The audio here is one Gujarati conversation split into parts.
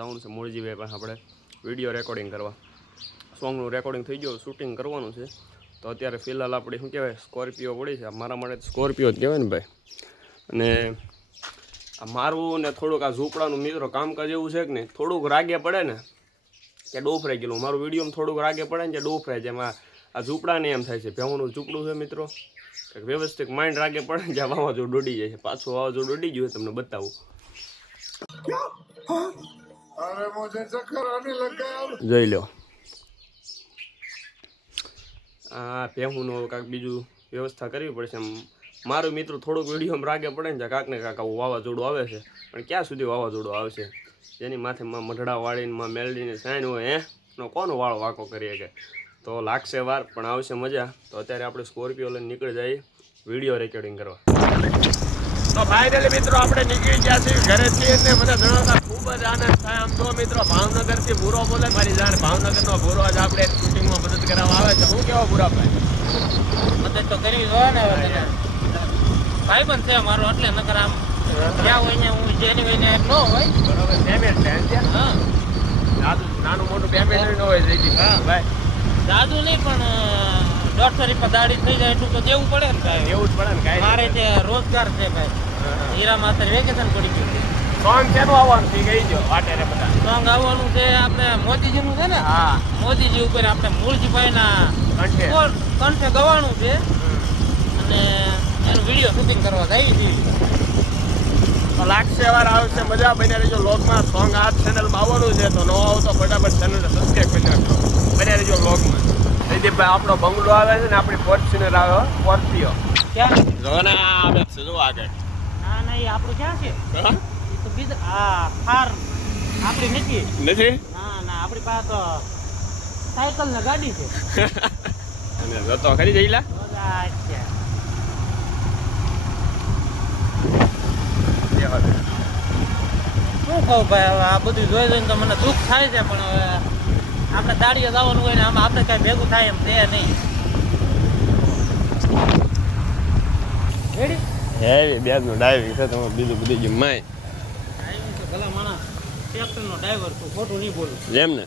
જવાનું છે મૂળજીભાઈ પાસે આપણે વીડિયો રેકોર્ડિંગ કરવા. સોંગનું રેકોર્ડિંગ થઈ ગયું શૂટિંગ કરવાનું છે. તો અત્યારે ફિલહાલ આપણે શું કહેવાય સ્કોર્પિયો પડી છે. મારા માટે સ્કોર્પિયો જ કહેવાય ને ભાઈ. અને આ મારું ને થોડુંક આ ઝૂંપડાનું મિત્રો કામકાજ એવું છે કે નહીં, થોડુંક રાગે પડે ને, કે ડોફરાઈ ગયેલું. મારું વિડીયોમાં થોડુંક રાગે પડે ને, કે ડોફરાય જેમાં આ ઝૂંપડાને એમ થાય છે. ભેવાનું ઝૂંપડું છે મિત્રો. એક વ્યવસ્થિત માઇન્ડ રાગે પડે ને જ્યાં વાવાઝોડું ઉડી જાય છે. પાછું વાવાઝોડું ઉડી ગયું તમને બતાવું. જોઈ લો હા પહેવું કાંક બીજું વ્યવસ્થા કરવી પડશે એમ. મારું મિત્ર થોડુંક વિડીયોમાં રાગે પડે ને કાંક ને કાંક આવું વાવાઝોડું આવે છે. પણ ક્યાં સુધી વાવાઝોડું આવશે જેની માથે માં મઢડા વાળીને માં મેલડીને સાઈન હોય હે? નો કોનો વાળો વાંકો કરીએ કે? તો લાગશે વાર પણ આવશે મજા. તો અત્યારે આપણે સ્કોર્પિયો લઈને નીકળી જઈએ. વીડિયો રેકોર્ડિંગ કરવા. તો ફાઇનલી મિત્રો આપણે નીકળી ગયા છીએ ઘરેથી અને મને જણાવતા ખૂબ જ આનંદ થાય. આમ તો મિત્રો ભાવનગરથી ભૂરો બોલે મારી જાણ ભાવનગરનો ભૂરો જ આપણે શૂટિંગમાં મદદ કરવા આવે છે. હું કેવો ભૂરાભાઈ મદદ તો કરી જોઈએ ને ભાઈ પણ છે મારો એટલે નકર આમ ક્યાં હોય ને હું જેની હોય ને ન હોય. બરોબર પેમેન્ટ છે હા. નાનું નાનું મોટું પેમેન્ટ ન હોય હા. ભાઈ. દાદુ નહીં પણ દોઢસો રૂપિયા દાડી થઈ જાય એટલું તો દેવું પડે ને ભાઈ. એવું જ પડે ને કાંઈ મારે તે રોજગાર છે ભાઈ. હીરામાં અત્યારે વેકેશન પડી ગયું. છે સોંગ કેનું આવવાનું છે ગઈ જો વાટે બધા સોંગ આવવાનું છે આપણે મોદીજીનું છે ને? હા. મોદીજી ઉપર આપણે મૂળજીભાઈના કંઠે. ગવાનું છે. અને એનું વીડિયો શૂટિંગ કરવા જઈએ છે લાગશે વાર આવશે મજા બને રહેજો. લોગમાં સોંગ આ ચેનલમાં આવવાનું છે તો ન આવો તો ફટાફટ ચેનલને સબસ્ક્રાઈબ કરી નાખજો. બને રહેજો લોગમાં જયદીપભાઈ આપણો બંગલો આવે છે ને આપણી ફોર્ચ્યુનર આવે સ્કોર્પિયો ક્યાં? જો ને આવે છે જો આગળ. ના ના એ આપણું ક્યાં છે? એ તો બીજા આ થાર આપણી નથી. નથી? ના ના આપણી પાસે સાયકલ ને ગાડી છે. અને જતો ખરી જઈલા. શું કહું ભાઈ હવે આ બધું જોઈ જોઈને તો મને દુઃખ થાય છે પણ હવે આપણે દાડીએ જવાનું હોય ને આમાં આપણે કાંઈ ભેગું થાય એમ છે નહીં. હેવી બેઝનું ડાઇવિંગ છે તમે બીજું બધું જમાય માય. ભલા માણસ ટ્રેક્ટરનો ખોટું નહીં બોલું. જેમ ને?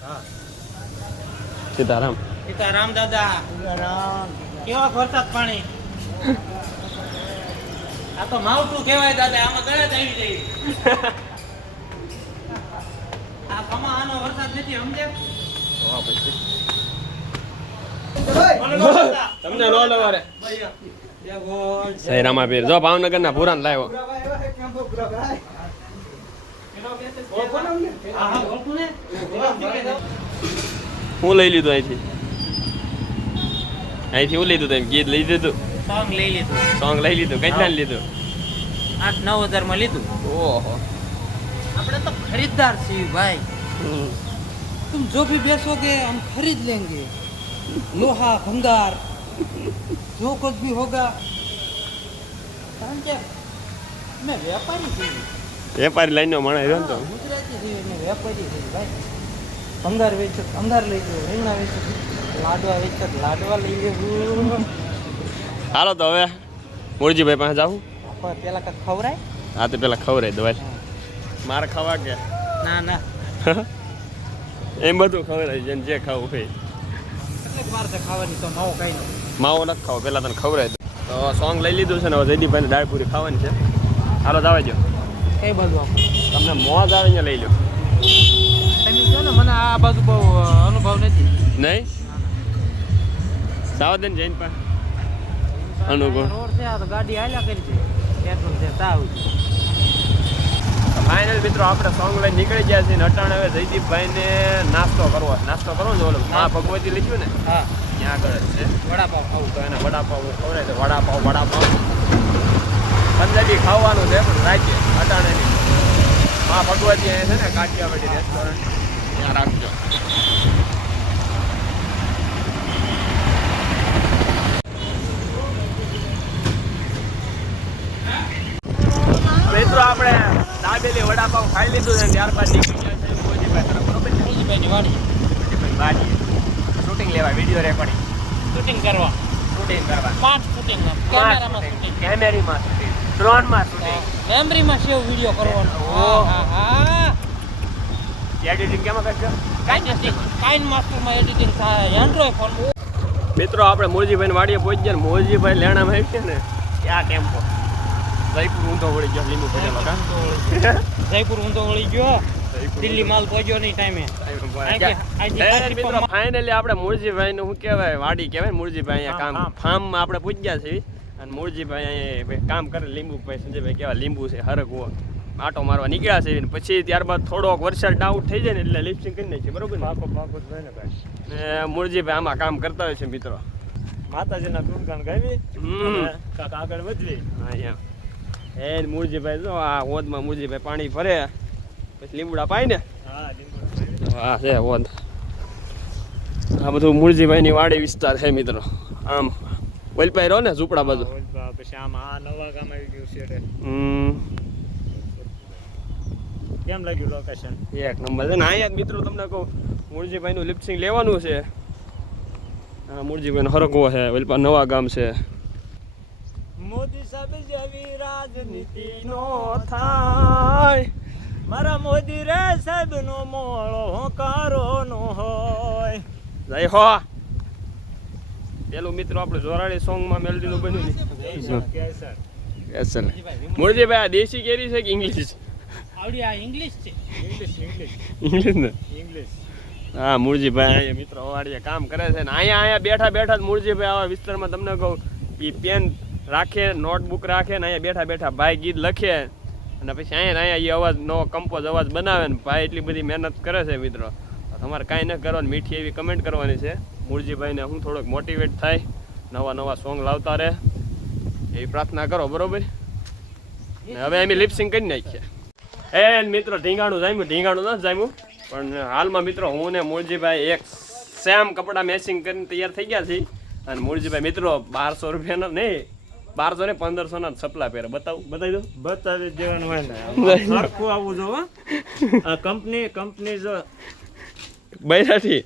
સીતારામ. સીતારામ દાદા. કેવા વરસાદ પાણી? આ તો માવઠું કહેવાય દાદા આમાં ગળે જ આવી જાય. આ કમા આનો વરસાદ નથી સમજે? તમને નો લવારે સૈરામાં પીર જો ભાવનગર ના પુરાણ લાવ્યો. હું લઈ લીધું અહીંથી. અહીંથી હું લઈ લીધું એમ ગીત લઈ લીધું. સોંગ લઈ લીધું. સોંગ લઈ લીધું. કેટલા લીધું? આઠ નવ હજારમાં લીધું. ઓહો. આપણે તો ખરીદદાર છીએ ભાઈ. તુમ જો ભી બેસોગે આમ ખરીદ લેંગે. લોહા ભંગાર. जो कुछ भी होगा કારણ કે મેં વેપારી છું વેપારી લાઈનનો માણસ રહ્યો ને તો ગુજરાતી છું મેં વેપારી છું ભાઈ ભંગાર વેચો તો ભંગાર લઈ લો રીંગણા વેચો તો લાડવા વેચો તો લાડવા લઈ લેવું હાલો તો હવે મૂળજીભાઈ પાસે જાવું આપણે પેલા કાંઈક ખવરાય હા તો પેલા ખવડાય દવા મારે ખાવા કે ના ના એમ બધું ખવડાય જેને જે ખાવું હોય કેટલીક વાર છે ખાવાની તો નવો કઈ નહીં માવો નથી ખાવો. પેલા તને ખવડાય તો સોંગ લઈ લીધું છે ને હવે જયદીપભાઈને દાળ પૂરી ખાવાની છે. હાલો જો એ બાજુ તમને મોજ આવે ને લઈ લો તમે જો ને મને આ બાજુ બહુ અનુભવ નથી. નહીં? સાવધાન જૈન પા અનુભવ. રોડ છે આ તો ગાડી હાલ્યા કરી છે. પેટ્રોલ છે તાવ ફાઇનલ મિત્રો આપણે સોંગ લઈને નીકળી ગયા છીએ અટાણે હવે જયદીપભાઈને નાસ્તો કરવો નાસ્તો કરવો ને ઓલો મા ભગવતી લખ્યું ને? હા. પંજાબી ખાવાનું છે, પણ રાખીએ અટાણેની મા ભગવતી અહીંયા છે ને, કાઠિયાવાડી રેસ્ટોરન્ટ ત્યાં રાખજો. મિત્રો, આપણે દાબેલી વડાપાવ ખાઈ લીધું છે, ત્યારબાદ નીકળી ગયા છે મોજીભાઈ તરફ. બરોબર મોજીભાઈની વાડી. મોજીભાઈ શૂટિંગ લેવા વીડિયો રેકોર્ડિંગ શૂટિંગ કરવા. શૂટિંગ કરવા. પાંચ શૂટિંગ કેમેરામાં શૂટિંગ કેમેરીમાં શૂટિંગ ડ્રોનમાં શૂટિંગ મેમરીમાં સેવ વીડિયો કરવાનો. ઓહો. હા હા એડિટિંગ કેમાં કરશો? કાઇન કાઇન માસ્ટરમાં એડિટિંગ થાય. એન્ડ્રોઈડ ફોન મિત્રો આપણે મોરજીભાઈ વાડીએ પહોંચી ગયા મોરજીભાઈ લેણામાં આવી છે ને. ક્યાં ટેમ્પો. જયપુર ઊંધો વળી ગયો લીંબુ પડેલો જયપુર ઊંધો વળી ગયો. દિલ્હી માલ પહોંચ્યો નહીં ટાઈમે. મિત્રો ફાઇનલી આપણે મુરજીભાઈ નું શું કહેવાય વાડી કહેવાય મુરજીભાઈ અહીંયા કામ ફાર્મમાં આપણે પૂજ્યા છીએ. અને મૂળજીભાઈ અહીંયા કામ કરે લીંબુ ભાઈ સંજયભાઈ કેવા લીંબુ છે હરગવો. આટો મારવા નીકળ્યા છે. પછી ત્યારબાદ થોડોક વરસાદ ડાઉટ થઈ જાય ને એટલે લિફ્ટિંગ કરી નાખીએ બરોબર ને? મૂળજીભાઈ આમાં કામ કરતા હોય છે મિત્રો. માતાજીના ગુણગાન ગાવી કાક આગળ વધવી. અહીંયા. એ મૂળજીભાઈ જો આ હોદમાં મૂળજીભાઈ પાણી ભરે. પછી લીંબુડા પાય ને? હા છે હોદ આ બધું મૂળજીભાઈની વાડી વિસ્તાર છે મિત્રો. આમ વલપાઈ રહો ને ઝૂંપડા બાજુ. પછી આમ આ નવા ગામ આવી ગયું છે હમ, કેમ લાગ્યું લોકેશન એક નંબર છે ને અહીંયા મિત્રો તમને કહું મૂળજીભાઈનું લિપસિંગ લેવાનું છે. હા મૂળજીભાઈનો હરગવો છે વલપા નવા ગામ છે. મોદી સાહેબ જેવી રાજનીતિનો થાય. મારા મોદી રે સાહેબ નો મોળો હોકારો નો હોય. જય હો. પેલું મિત્રો આપણે જોરાળી સોંગમાં મેલડીનું બન્યું કેસર. અસલ મૂળજીભાઈ આ દેશી કેરી છે કે ઇંગ્લિશ? આવડી આ ઇંગ્લિશ છે. English English. ઇંગ્લિશ ને? ઇંગ્લિશ. હા મૂળજીભાઈ અહીંયા મિત્રો વાડીએ કામ કરે છે ને. અહીંયા અહીંયા બેઠા બેઠા જ મૂળજીભાઈ આવા વિસ્તારમાં તમને કહું એ પેન રાખે નોટબુક રાખે ને અહીંયા બેઠા બેઠા ભાઈ ગીત લખે. અને પછી અહીંયા અહીંયા અવાજ નવો કમ્પોઝ અવાજ બનાવે ને ભાઈ એટલી બધી મહેનત કરે છે મિત્રો. તમારે કાંઈ ન કરવાનું, મીઠી એવી કમેન્ટ કરવાની છે. મૂળજીભાઈને હું થોડોક મોટિવેટ થાય, નવા નવા સોંગ લાવતા રહે. એવી પ્રાર્થના કરો, બરોબર? હવે એમ લિપસિંગ કરી નાખીએ. એ મિત્રો, ઢીંગાણું જામ્યું, ઢીંગાણું ન જામ્યું? પણ હાલમાં મિત્રો, હું ને મૂળજીભાઈ એક સેમ કપડાં મેચિંગ કરીને તૈયાર થઈ ગયા છીએ. અને મૂળજીભાઈ, મિત્રો, બારસો રૂપિયાનો નહીં બારસો ને પંદરસો ના સપલા પહેરે બતાવું બતાવી દઉં બતાવી દેવાનું હોય ને. સરખું આવવું જો કંપની કંપની જો બૈરાઠી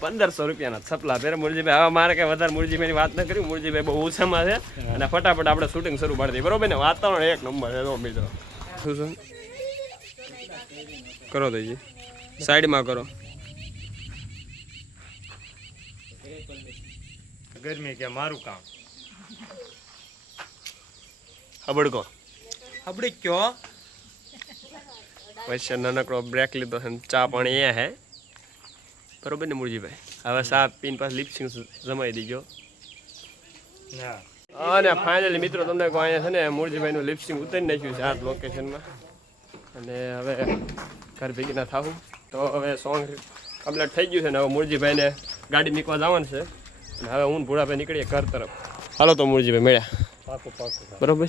પંદરસો રૂપિયાના સપલા પહેરે મુરજીભાઈ હવે મારે કઈ વધારે મૂળજીભાઈની વાત ન કરી મુરજીભાઈ બહુ ઓછામાં છે. અને ફટાફટ આપણે શૂટિંગ શરૂ પાડી દઈએ. બરોબર ને? વાતાવરણ એક નંબર છે જો મિત્રો. શું શું કરો દઈજી સાઈડમાં કરો. ગરમી કે મારું કામ? હબડકો. હબડી કયો પછી નાનકડો બ્રેક લીધો છે ચા પાણી એ હે. બરોબર ને મુરજીભાઈ? હવે સા પીને પાછું લિપસિંગ જમાઈ દીજો. અને ફાઇનલી મિત્રો તમને કહું અહીંયા છે ને મુરજીભાઈનું લિપસિંગ ઉતારી નાખ્યું છે આ લોકેશનમાં અને હવે ઘર ભેગી ના થાવું તો હવે સોંગ કમ્પ્લીટ થઈ ગયું છે ને હવે મુરજીભાઈને ગાડી નીકળવા જવાનું છે. હવે હું ભૂળાભાઈ નીકળીએ ઘર તરફ. હાલો તો મૂળજીભાઈ મળ્યા. પાકું પાકું. બરોબર?